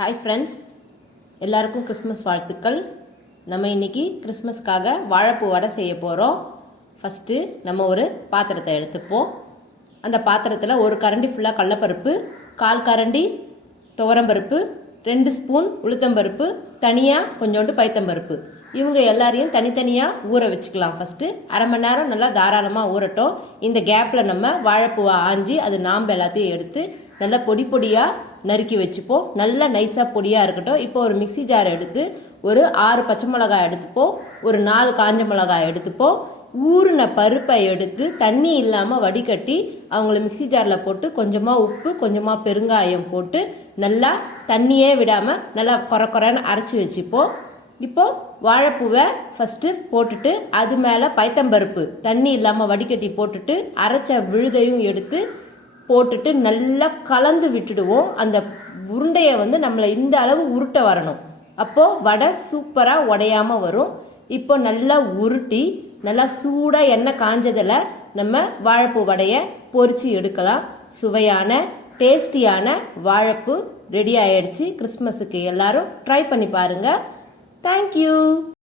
Hi friends, எல்லாருக்கும் Christmas வாழ்த்துக்கள். நம்ம இன்னைக்கு கிறிஸ்மஸ்க்காக வாழைப்பூ வடை செய்ய போகிறோம். ஃபஸ்ட்டு நம்ம ஒரு பாத்திரத்தை எடுத்துப்போம். அந்த பாத்திரத்தில் ஒரு கரண்டி ஃபுல்லாக கடலப்பருப்பு, 1/4 கரண்டி துவரம்பருப்பு, 2 ஸ்பூன் உளுத்தம்பருப்பு, தனியாக கொஞ்சோண்டு பைத்தம்பருப்பு, இவங்க எல்லாரையும் தனித்தனியாக ஊற வச்சுக்கலாம். ஃபஸ்ட்டு அரை மணி நேரம் நல்லா தாராளமாக ஊறட்டும். இந்த கேப்பில் நம்ம வாழைப்பூவை ஆஞ்சி அது நாம்பு எல்லாத்தையும் எடுத்து நல்லா பொடி பொடியாக நறுக்கி வச்சுப்போம். நல்லா நைஸாக பொடியாக இருக்கட்டும். இப்போ ஒரு மிக்சி ஜார் எடுத்து ஒரு 6 பச்சை மிளகாய் எடுத்துப்போம், ஒரு 4 காஞ்ச மிளகாய் எடுத்துப்போம். ஊறின பருப்பை எடுத்து தண்ணி இல்லாமல் வடிகட்டி அவங்கள மிக்சி ஜாரில் போட்டு கொஞ்சமாக உப்பு கொஞ்சமாக பெருங்காயம் போட்டு நல்லா தண்ணியே விடாமல் நல்லா குறைன்னு அரைச்சி வச்சுப்போம். இப்போது வாழைப்பூவை ஃபஸ்ட்டு போட்டுட்டு அது மேலே பைத்தம்பருப்பு தண்ணி இல்லாமல் வடிகட்டி போட்டுட்டு அரைச்ச விழுதையும் எடுத்து போட்டுட்டு நல்லா கலந்து விட்டுடுவோம். அந்த உருண்டையை நம்மளை இந்த அளவு உருட்ட வரணும். அப்போது வடை சூப்பராக உடையாமல் வரும். இப்போ நல்லா உருட்டி நல்லா சூடாக எண்ணெய் காஞ்சதில் நம்ம வாழைப்பூ வடையை பொரித்து எடுக்கலாம். சுவையான டேஸ்டியான வாழைப்பூ ரெடி ஆயிடுச்சு. கிறிஸ்மஸுக்கு எல்லாரும் ட்ரை பண்ணி பாருங்கள். தேங்க்யூ.